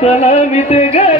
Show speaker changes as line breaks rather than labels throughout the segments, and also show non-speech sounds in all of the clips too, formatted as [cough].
ಚಲವಿತೆಗಳ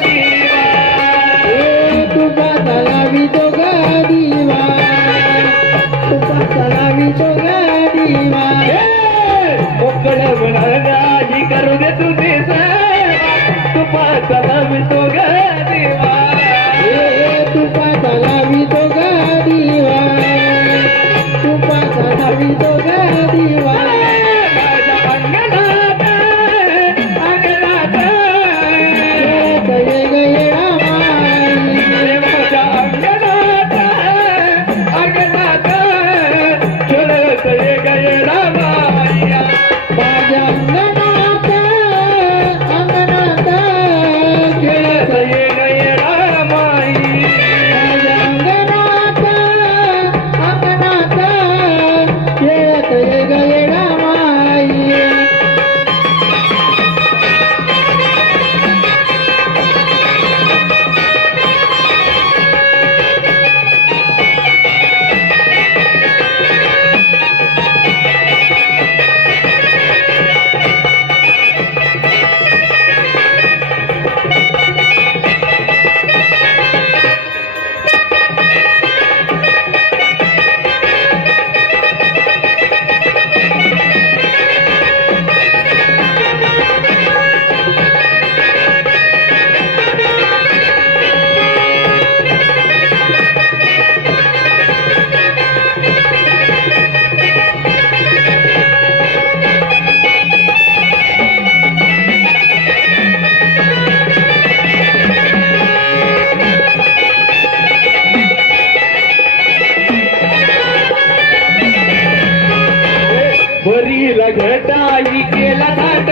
घटाई केला थाट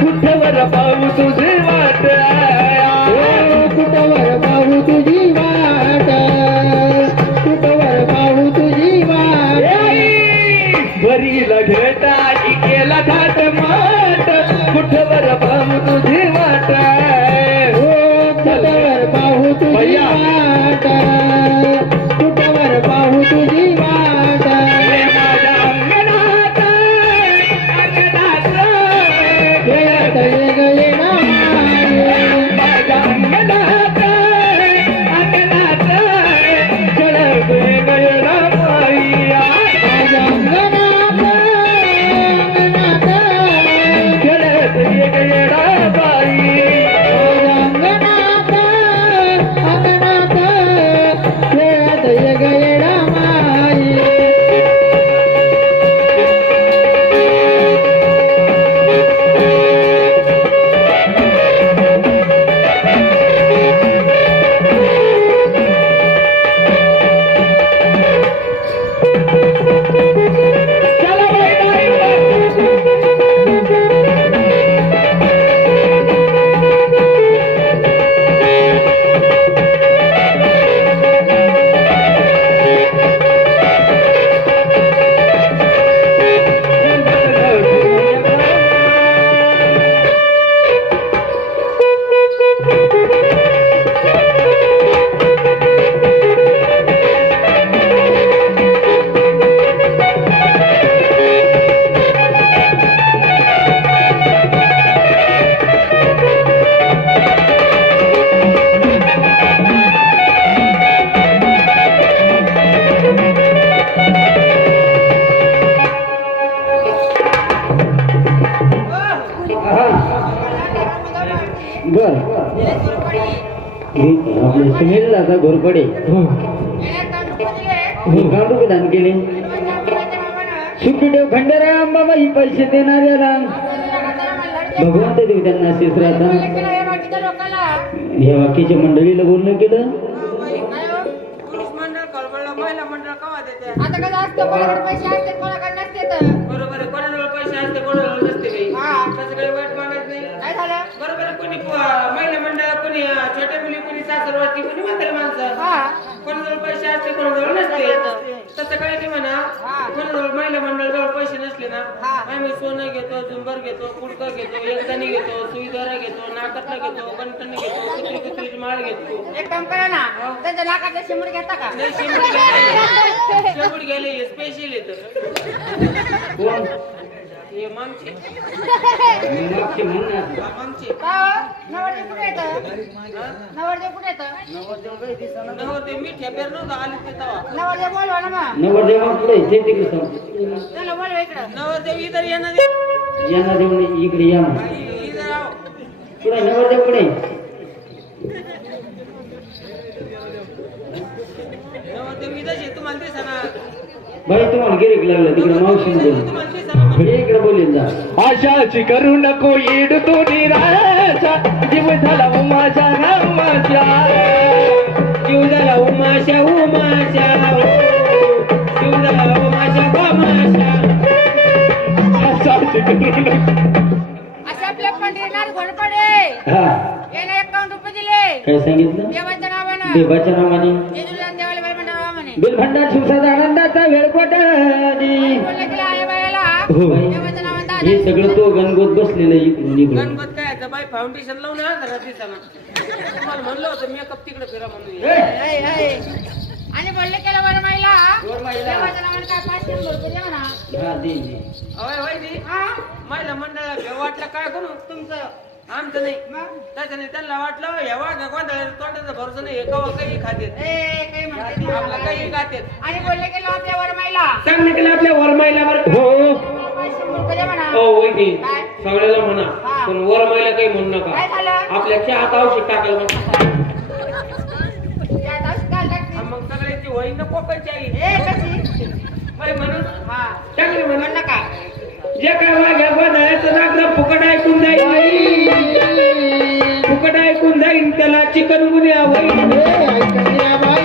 कुठवर पाहू तुझे वाट?
कुठवर पाहू तुझी वाट? कुठवर पाहू तुझी वाट?
वरीला केला माट कुठवर पाहू तुझे वाट?
कुठवर पाहू तुझी. वाट? कुठवर पाहू तुझी बर. आपले सुनील दादा घोरपडे. गांडूक दान केले? सुखदेव खंडेराम बाबा ही पैसे देणाऱ्याला भगवंत देव त्यांना आशीष राहता या वाक्याच्या मंडळीला बोलणं केलं.
पुरुष मंडळ कळवळलं महिला मंडळ कवा देते
आता कसं असतं कोणाकडे पैसे असते कोणाकडे नसते तर.
बरोबर कोणाजवळ पैसे असते कोणाजवळ नसते सासरवासी कोणी म्हातारी माणसं.
हा.
कोणाजवळ पैसे असते कोणाजवळ नसते तसं काही नाही म्हणा
हा.
कोणाजवळ महिला मंडळ जवळ पैसे नसले ना
हा.
आम्ही सोनं घेतो झुंबर घेतो कुडकं घेतो एकदाणी घेतो सुईदारा घेतो नाकातला घेतो कंटन घेतो कुत्री कुत्रीची माळ घेतो.
एक काम करा ना त्यांच्या नाकातले शिमूड घेता का?
नाही, शेंबूड गेले [laughs] शेंबूड हे स्पेशल येतं.
कोण?
हे मागचे
म्हणणार?
नवरदेव कुठे येतं नवरदेव कुठे येतं
नवर ते मीठ पेर नव्हतं आले ते तवा.
नवरदेव बोलवा ना मग.
नवरदेवा पुढे ते तिकडे सांग.
चला बोलवा इकडं.
नवरदेव इधर येणार दे.
यांना देऊन इकडे या मग.
इधर आओ.
पुढे नवरदेव पुढे
नवरदेव इधर तुम्हाला दिसणार.
बाई तुम्हाला गिरेक लागलं तिकडे मावशी इकडे बोलेल जा
आशाची करू नको येड तो निराशा. जीव झाला उमाशा रामाशा
जीव झाला उमाशा उमाशा. हो. जीव झाला उमाशा उमाशा
आशाची करू नको
असे आपले पंढरीनाथ घोरपडे
हा.
याने एकावन्न रुपये दिले.
काय सांगितलं?
देवाच्या नावानं.
देवाच्या नावाने.
जेजुरीला आणि देवाला बाई मंडळावा म्हणे
बिलभंडार शिवसाचा आनंदाचा वेळकोटाने
बोलले गेला
हो. हे सगळं तो गणगोत बसलेलं आहे इकडून इकडून
गणपत काय बाई फाउंडेशन लावून दिसाना तुम्हाला म्हणलं होतं मेकअप तिकडे फिरा म्हणून.
ऐ, ऐ. आणि बोलले केलं बरं महिला देवाच्या नावानं काय पाचशे रुपये द्या म्हणा.
हा दे दे.
अवय वैदी
हा?
महिला मंडळाला भेव वाटलं काय करू? तुमचं आमचं नाही.
मग
त्याच्याने त्यांना वाटलं हे वाघ गोंधळ तोंडाचा भरोसा नाही कवा काही खातेत?
ए काही म्हणते ते
आपलं काही
मला.
खातेत.
आणि बोलले गेलो आपल्या वर महिला
चांगले केलं आपल्या वरमाईला हो.
हो? सगळ्याला म्हणा. पण वर महिला काही म्हणू नका.
काय झालं?
आपल्या चहात औषध टाकायला मग सगळ्यांची वही नको आई.
ए कशी?
बाई म्हणून?
हा.
चांगली
म्हण. नका
जे काय वाघ्या गोंधळाचं नागलं फुकट ऐकून जाईल चला चिकन गुन्हे होईल